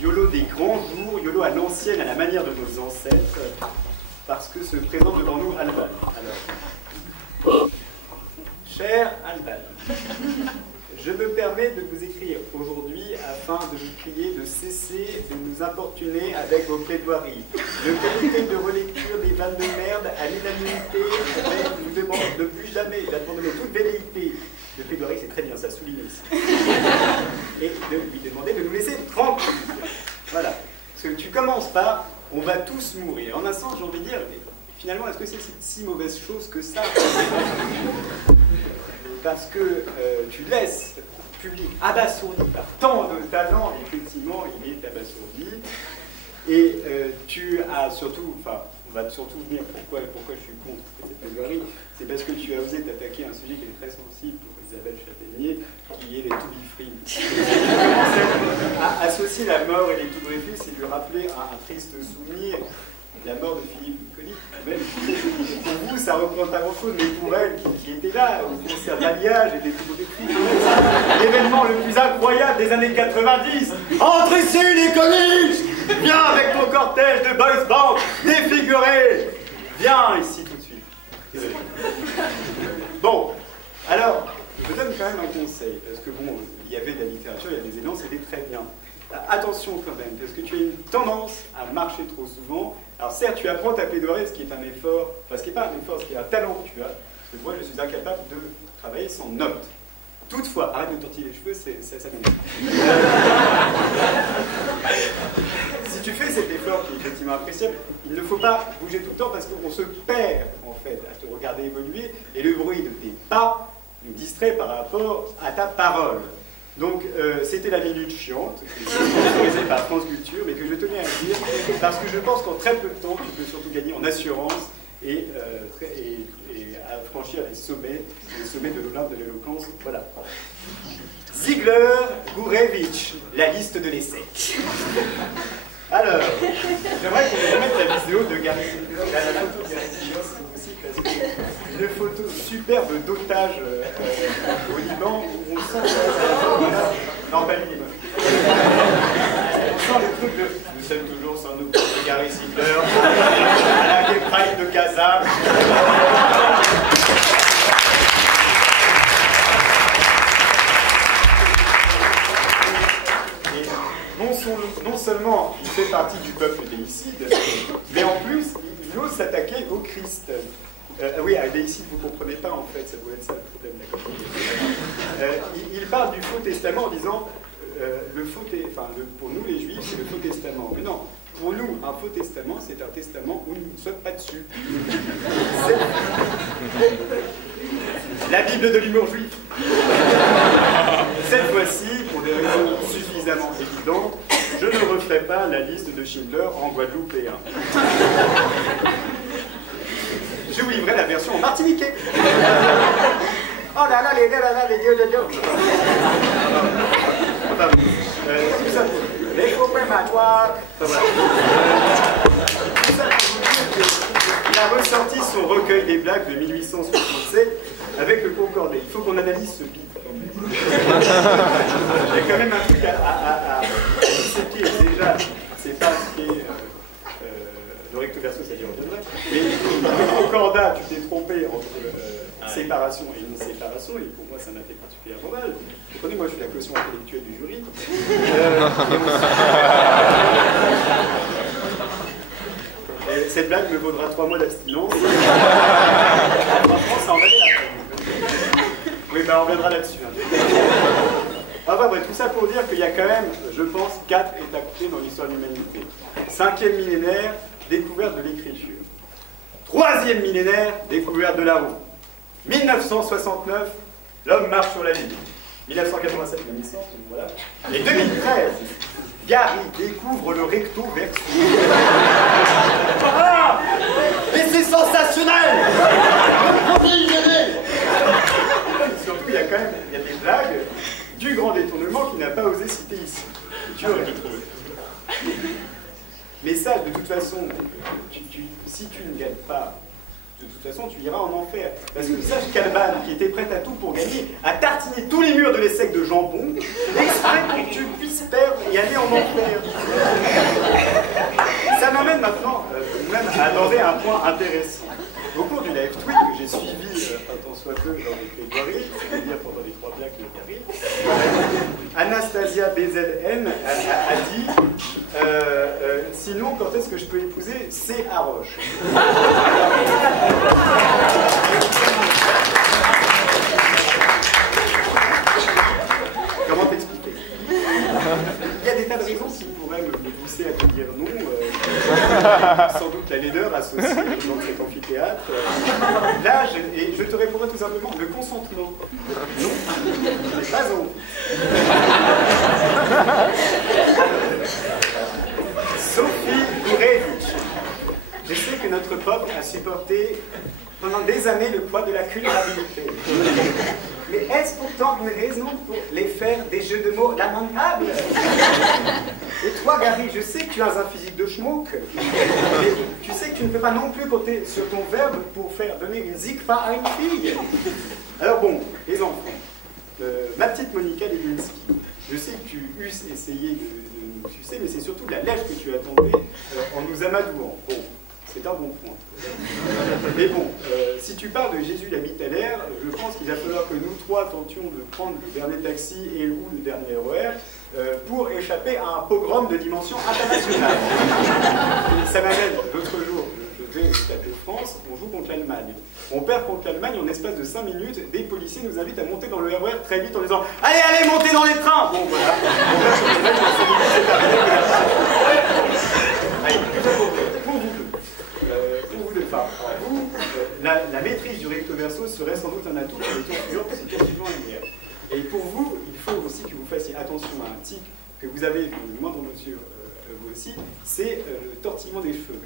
YOLO des grands jours, YOLO à l'ancienne, à la manière de nos ancêtres, parce que se présente devant nous Alban. Alors, cher Alban, je me permets de vous écrire aujourd'hui afin de vous prier de cesser de nous importuner avec vos plaidoiries. Le comité de relecture des vannes de merde à l'unanimité nous demande de plus jamais d'abandonner toute velléité. Le plaidoirie, c'est très bien, ça souligne aussi. Et de lui demander de nous laisser tranquilles. Voilà. Parce que tu commences par « on va tous mourir ». En un sens, j'ai envie de dire, finalement, est-ce que c'est si mauvaise chose que ça? Parce que tu laisses le public abasourdi par tant de talent, effectivement, il est abasourdi. Et tu as surtout, enfin, on va surtout dire pourquoi je suis contre cette plaidoirie, c'est parce que tu as osé t'attaquer à un sujet qui est très sensible pour Isabelle Châtaignier, qui est les to be free. Associer la mort et les to Dreyfus, c'est lui rappeler un triste souvenir, la mort de Philippe Nicolis. Pour vous, ça ne représente pas grand-chose, mais pour elle, qui était là, au concert d'Alliage et des to be free, l'événement le plus incroyable des années 90. Entre ici, Nicolis! Viens avec ton cortège de boys band défiguré! Viens ici tout de suite. Désolé. Bon, alors, je donne quand même un conseil, parce que bon, il y avait de la littérature, il y a des élans, c'était très bien. Attention quand même, parce que tu as une tendance à marcher trop souvent. Alors certes, tu apprends ta plaidoirie, ce qui est un effort, enfin ce qui n'est pas un effort, ce qui est un talent que tu as, parce que moi je suis incapable de travailler sans notes. Toutefois, arrête de tortiller les cheveux, ça m'énerve. Si tu fais cet effort qui est effectivement appréciable, il ne faut pas bouger tout le temps parce qu'on se perd en fait à te regarder évoluer et le bruit de tes pas nous distrait par rapport à ta parole. Donc c'était la minute chiante, sponsorisée par France Culture, mais que je tenais à dire parce que je pense qu'en très peu de temps, tu peux surtout gagner en assurance et à franchir les sommets de l'Olympe de l'éloquence. Voilà. Ziegler, Gourevitch, la liste de l'essai. Alors, j'aimerais qu'on remette la vidéo de Gary Ziegler, la photo de Gary Ziegler, c'est possible, parce que une photo superbe d'otage au Liban, où on sent non, pas lui, on sent le truc de nous sommes toujours sans nous de Gary Ziegler, à la Gay Pride de Gaza. Non seulement il fait partie du peuple déicide, mais en plus il ose s'attaquer au Christ. Oui, à déicide, vous ne comprenez pas en fait, ça doit être ça le problème, d'accord. Il parle du Faux Testament en disant pour nous les Juifs, c'est le Faux Testament. Mais non, pour nous, un Faux Testament, c'est un testament où nous ne sommes pas dessus. La Bible de l'humour juif. Cette fois-ci, pour des raisons suffisamment évidentes, je ne referai pas la liste de Schindler en guadeloupéen. Je vous livrerai la version en martiniquais. Oh là là, les dieux de Dieu. Enfin, tout ça pour les copains matoires. Enfin, tout ça pour vous dire qu'il a ressorti son recueil des blagues de 1867 avec le Concordé. Il faut qu'on analyse ce bit. Il y a quand même un truc à disséquer. Déjà, c'est pas ce qui est le recto verso, ça y reviendrait. Mais le concordat, tu t'es trompé entre séparation et une séparation, et pour moi, ça m'a fait particulièrement mal. Vous comprenez, moi, je suis la caution intellectuelle du jury. Cette blague me vaudra 3 mois d'abstinence. Franchement, ça en valait la peine. Oui, ben on reviendra là-dessus. Enfin bref, tout ça pour dire qu'il y a quand même, je pense, 4 étapes clés dans l'histoire de l'humanité. 5e millénaire, découverte de l'écriture. 3e millénaire, découverte de la roue. 1969, l'homme marche sur la Lune. 1987, la naissance, voilà. Et 2013, Gary découvre le recto verso. Ah, mais c'est sensationnel! Surtout, il y a quand même des blagues du grand détournement qu'il n'a pas osé citer ici. Tu aurais trouvé. Mais ça, de toute façon, si tu ne gagnes pas de toute façon, tu iras en enfer. Parce que sache qu'Alban, qui était prête à tout pour gagner, a tartiné tous les murs de l'ESSEC de jambon, exprès pour que tu puisses perdre et aller en enfer. Ça m'amène maintenant même à aborder un point intéressant. Au cours du live tweet que j'ai suivi, tant soit peu, dans les plaidoiries, c'est-à-dire pendant les 3 plaques de Gary, Anastasia BZN a dit sinon, quand est-ce que je peux épouser C. Haroche? Comment t'expliquer? Il y a des tas de raisons qui pourraient me pousser à te dire non. Sans doute la laideur associée dans cet amphithéâtre. L'âge, et je te répondrai tout simplement, le consentement. Non, je n'ai pas envie. Sophie Gourevitch. Je sais que notre peuple a supporté pendant des années le poids de la culpabilité. Mais est-ce pourtant une raison pour les faire des jeux de mots lamentables? Et toi, Gary, je sais que tu as un physique de schmook, mais tu sais que tu ne peux pas non plus compter sur ton verbe pour faire donner une zikfa à une fille. Alors bon, les enfants, ma petite Monica Lewinsky, je sais que tu eusses essayé de nous sucer, mais c'est surtout de la lèche que tu attendais en nous amadouant. Bon. C'est un bon point. Mais bon, si tu parles de Jésus l'habite à l'air, je pense qu'il va falloir que nous trois tentions de prendre le dernier taxi et ou le dernier RER pour échapper à un pogrom de dimension internationale. Ça m'amène, l'autre jour, je vais taper France, on joue contre l'Allemagne. On perd contre l'Allemagne, en espace de 5 minutes, des policiers nous invitent à monter dans le RER très vite en disant « Allez, allez, montez dans les trains !» Bon, voilà. On perd contre l'Allemagne, en 5 minutes, c'est terminé. Allez, pour vous deux. Vous, la maîtrise du recto verso serait sans doute un atout pour les tours suivants, c'est quasiment linéaire. Et pour vous, il faut aussi que vous fassiez attention à un tic que vous avez, de moindre mesure, vous aussi, c'est le tortillement des cheveux.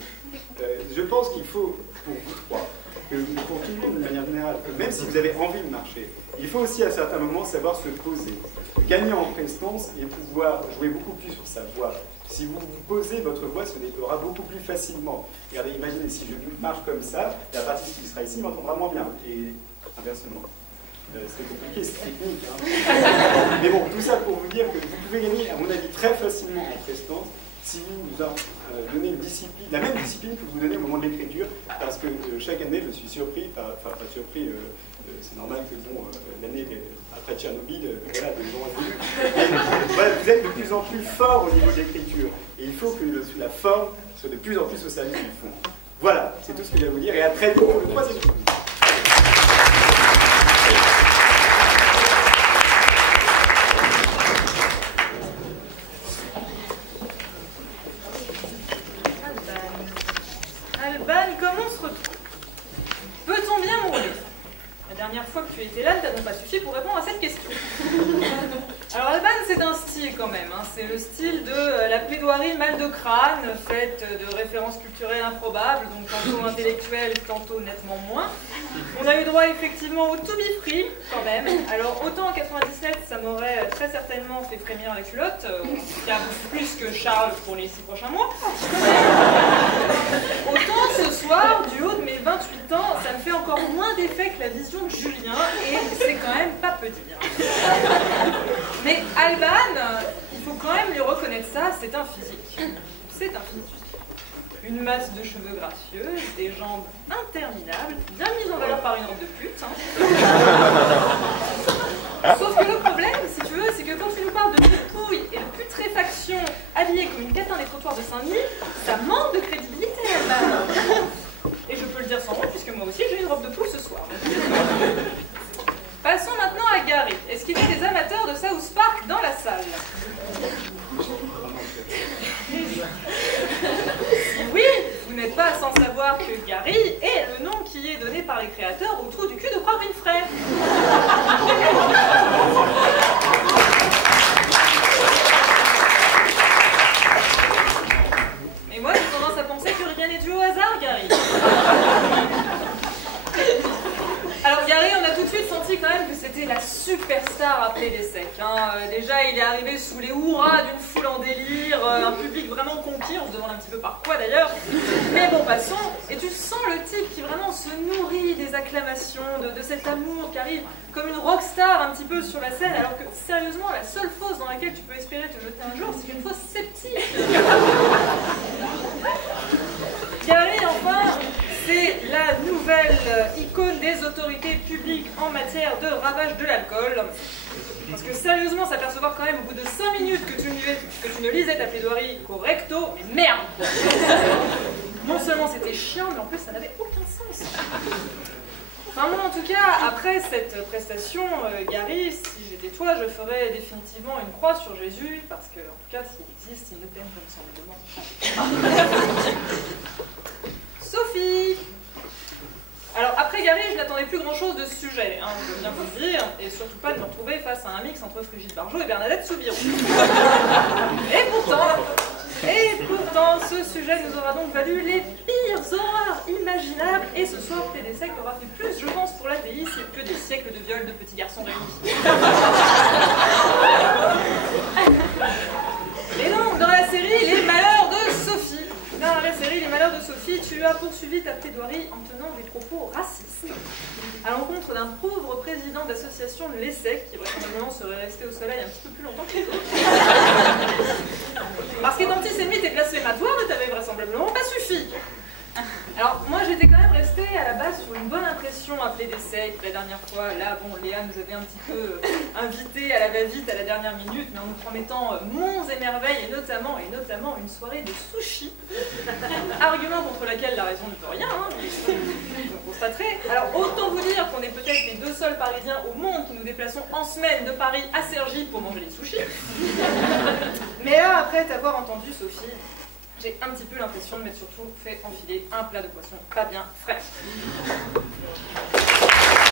Je pense qu'il faut, pour vous trois, que pour tout le monde de manière générale, même si vous avez envie de marcher, il faut aussi à certains moments savoir se poser, gagner en prestance et pouvoir jouer beaucoup plus sur sa voix. Si vous posez votre voix, se déploiera beaucoup plus facilement. Regardez, imaginez, si je marche comme ça, la partie qui sera ici m'entendra moins bien, et inversement. C'est compliqué, c'est technique. Hein. Mais bon, tout ça pour vous dire que vous pouvez gagner, à mon avis, très facilement en prestance si vous donnez une discipline, la même discipline que vous donnez au moment de l'écriture, parce que chaque année, je suis surpris, enfin pas surpris, c'est normal que bon, l'année après Tchernobyl, voilà, des gens évoluent. Mais voilà, vous êtes de plus en plus fort au niveau de l'écriture, et il faut que la forme soit de plus en plus au service du fond. Voilà, c'est tout ce que j'ai à vous dire, et à très vite pour le troisième jour. Alban, comment se retrouve? Peut-on bien mourir? La dernière fois que tu étais là, ne t'a donc pas suffi pour répondre à cette question. Alors Alban, c'est un style quand même, hein. C'est le style de la plaidoirie mal de crâne, faite de références culturelles improbables, donc tantôt intellectuelles, tantôt nettement moins. On a eu droit effectivement au to be free quand même. Alors autant en 97, ça m'aurait très certainement fait frémir les culottes, en tout cas plus que Charles pour les 6 prochains mois. Autant ce soir, du haut de mes 28 ans, ça me fait encore moins d'effet que la vision de Julien, et c'est quand même pas peu dire. Mais Alban, il faut quand même lui reconnaître ça, c'est un physique. C'est un physique. Une masse de cheveux gracieux, des jambes interminables, bien mises en valeur par une robe de pute. Hein. Sauf que le problème, si tu veux, c'est que quand tu nous parles de couilles et de putréfaction habillée comme une catin des trottoirs de Saint-Denis, ça manque de crédibilité, Alban. Et je peux le dire sans honte, puisque moi aussi j'ai une robe de poule ce soir. Passons maintenant à Gary. Est-ce qu'il y a des amateurs de South Park dans la salle? Si oui, vous n'êtes pas sans savoir que Gary est le nom qui est donné par les créateurs au trou du cul de Croix Winfrey. Et moi, j'ai tendance à penser que rien n'est dû au hasard, Gary. Alors Gary, on a tout de suite senti quand même que c'était la superstar appelée des secs. Hein. Déjà, il est arrivé sous les hurrahs d'une foule en délire, un public vraiment conquis, on se demande un petit peu par quoi d'ailleurs, mais bon, passons, et tu sens le type qui vraiment se nourrit des acclamations, de cet amour qui arrive comme une rockstar un petit peu sur la scène, alors que sérieusement, la seule fosse dans laquelle tu peux espérer te jeter un jour, c'est une fosse sceptique. Gary, enfin, c'est la nouvelle icône des autorités publiques en matière de ravage de l'alcool. Parce que sérieusement, s'apercevoir quand même au bout de 5 minutes que tu ne lisais ta plaidoirie correcto, mais merde! Non seulement c'était chiant, mais en plus ça n'avait aucun sens. Enfin moi en tout cas, après cette prestation, Gary, si j'étais toi, je ferais définitivement une croix sur Jésus, parce que en tout cas, s'il existe, il ne t'aime comme semblement. Sophie! Alors après Gary, je n'attendais plus grand chose de ce sujet, hein, je veux bien vous le dire, et surtout pas de me retrouver face à un mix entre Brigitte Bardot et Bernadette Soubirous. Et pourtant, ce sujet nous aura donc valu les pires horreurs imaginables, et ce soir, PDSEC aura fait plus, je pense, pour l'ATI que des siècles de viols de petits garçons réunis. Et donc, dans la série Les Malheurs de Sophie, tu as poursuivi ta plaidoirie en tenant des propos racistes à l'encontre d'un pauvre président d'association de l'ESSEC qui vraisemblablement serait resté au soleil un petit peu plus longtemps que les autres. Parce qu'être antisémite et blasphématoire ne t'avait vraisemblablement pas suffi. Alors moi j'étais quand même restée à la base sur une bonne impression à PDSEC la dernière fois. Là bon, Léa nous avait un petit peu invités à la va-vite à la dernière minute, mais en nous promettant monts et merveilles et notamment une soirée de sushi. Argument contre laquelle la raison ne peut rien, hein, vous constaterez. Alors autant vous dire qu'on est peut-être les 2 seuls Parisiens au monde qui nous déplaçons en semaine de Paris à Cergy pour manger des sushis. Mais là, après t'avoir entendu Sophie, j'ai un petit peu l'impression de m'être surtout fait enfiler un plat de poisson pas bien frais.